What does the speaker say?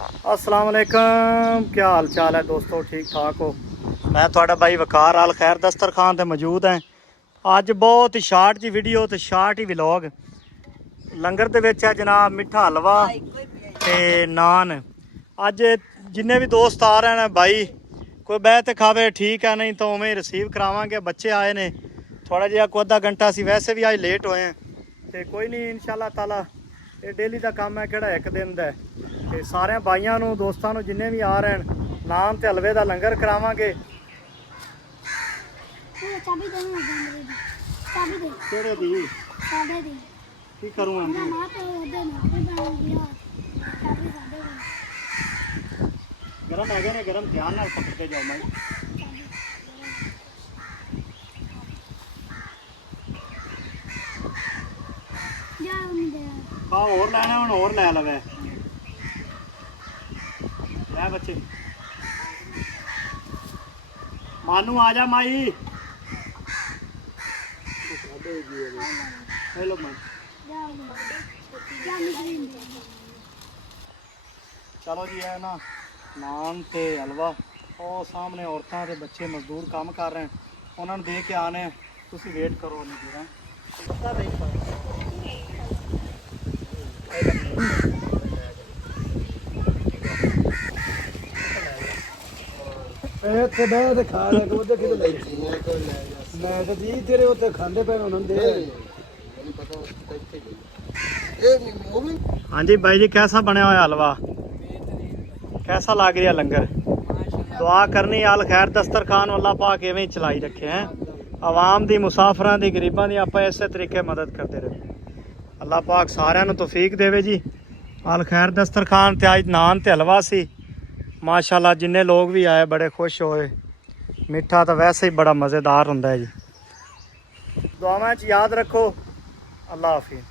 अस्सलाम वालेकुम, क्या हाल चाल है दोस्तों? ठीक ठाक हो? मैं थोड़ा भाई वकार अल खैर दस्तरखान ते मौजूद है। अज बहुत ही शार्ट जी वीडियो ते शार्ट ही व्लॉग। लंगर दे विच है जनाब मिठा हलवा ते नान। अज जिन्ने भी दोस्त आ रहे हैं भाई, कोई बह ते खावे ठीक है, नहीं तो उवें रिसीव करावांगे। बच्चे आए ने थोड़ा जिहा को अद्धा घंटा सी वैसे भी अज लेट होए हैं ते कोई नहीं, इंशाअल्लाह ताला ये डेली का काम है, किहड़ा एक दिन दा है। ते सारे भाइयों नूं दोस्तां नूं जिन्ने भी आ रहे हैं नान ते हलवे का लंगर करावांगे। किहड़े दी की करूँ गरम है ने, गरम ध्यान नाल पकड़ते जाओ। मैं और लैना हूँ, और लै लवे लै बच्चे। मानू आ जा माई। हेलो मैं चलो जी है ना नान ते हलवा। और सामने औरतां ते बच्चे मजदूर काम कर रहे हैं, उन्होंने दे के आने। तुसी वेट करो नहीं ਇੱਥੇ ਬਹਿ ਤੇ ਖਾ ਲੈ ਉਹਦੇ ਕਿਤੇ ਲੈ ਮੈਂ ਤਾਂ ਜੀ ਤੇਰੇ ਉੱਤੇ ਖਾਂਦੇ ਪਏ ਉਹਨਾਂ ਦੇ। हाँ जी भाई जी, कैसा बनया हुआ हलवा? कैसा लग रहा लंगर? दुआ करनी आल खैर दस्तरखान अल्लाह पाक इवें ही चलाई रखे हैं। आवाम दी, मुसाफरां दी, गरीबां दी आपां इस तरीके मदद करते रहे। अल्लाह पाक सारिਆਂ ਨੂੰ तौफीक देवे जी। आल खैर दस्तरखान ते अज नान ते हलवा सी। माशाल्लाह जिन्ने लोग भी आए बड़े खुश होए। मिठा तो वैसे ही बड़ा मज़ेदार होंदा है जी। दुआवां च याद रखो। अल्लाह हाफिज़।